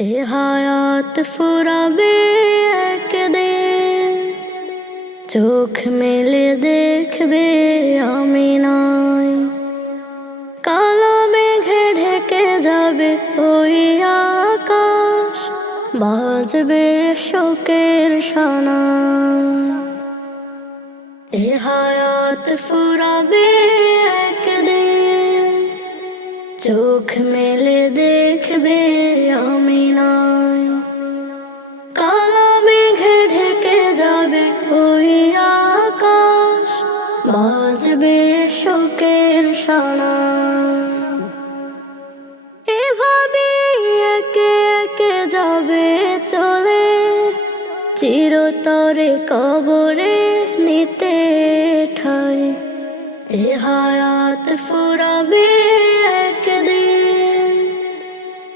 এ হায়াত ফুরাবে একদিন। চোখ মেলে দেখবে আমি নাই। কালো মেঘে ঢেকে যাবে ওই আকাশ। বাজবে শোকের সানা। এ হায়াত ফুরাবে একদিন। চোখ মেলে দেখবে আমি বাজবে শোকের সানা। এভাবে একে একে যাবে চলে, চিরতরে কবরে নিতে ঠাই। এ হায়াত ফুরাবে একদিন,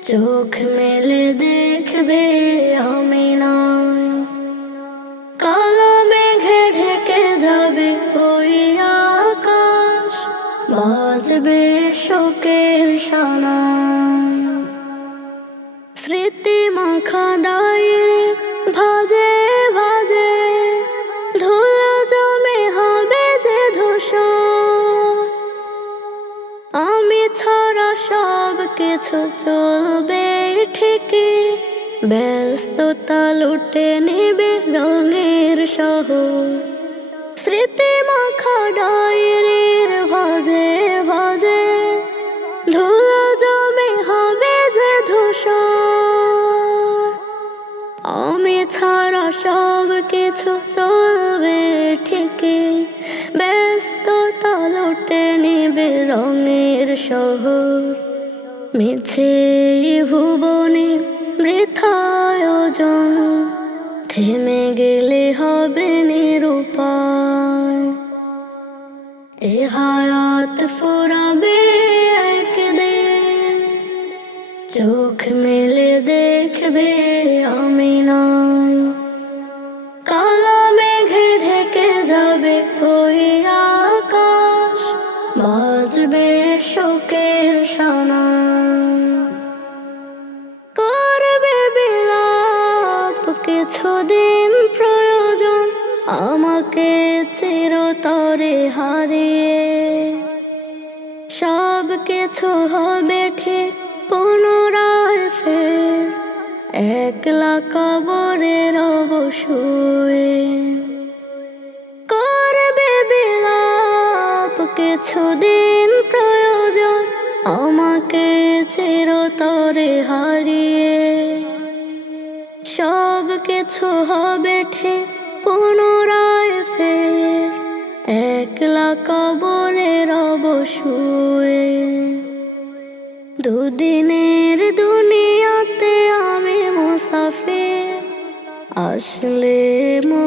চোখ মেলে দেখবে আমি নাই বাজবে শোকের সানা স্মৃতি মাখা ডায়েরি ভাজে ভাজে, ধুলো জমে হবে যে ধূসর আমি ছাড়া সব কিছু চলবে ঠিকই, ব্যস্ততা লুটে নেবে রঙের শহর স্মৃতি মাখা ছাড়া সব কিছু চলবে ঠিকই। ব্যস্ততা লুটে নিবে রঙের শহর। মিছে ভুবনে বৃথায় ওজন থেমে গেলে হবে নিরুপায়। এ হায়াত বাজবে শোকের সানা। করবে বিলাপ, কিছুদিন প্রয়োজন আমাকে চিরতরে হারিয়ে। সব কিছু হবে ঠিক, পুনরায় ফের। একলা কবরের অবশুয়ে কিছুদিন প্রয়োজন আমাকে চিরতরে হারিয়ে। সব কিছু হবে ঠিক, পুনরায় ফের একলা কবরের অবশুয়ে দুদিনের দুনিয়াতে আমি মুসাফির, আসলে মো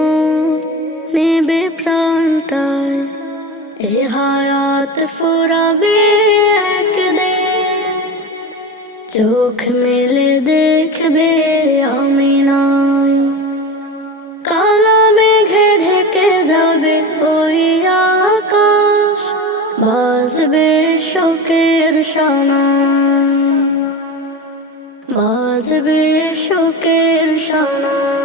নেবে প্রাণটায় এ হায়াত ফুরাবে একদে চোখ মেলে দেখবে আমি নাই। কালো মেঘে ঢেকে যাবে ওই আকাশ। বাজবে শোকের সোনা। বাজবে শোকের সোনা।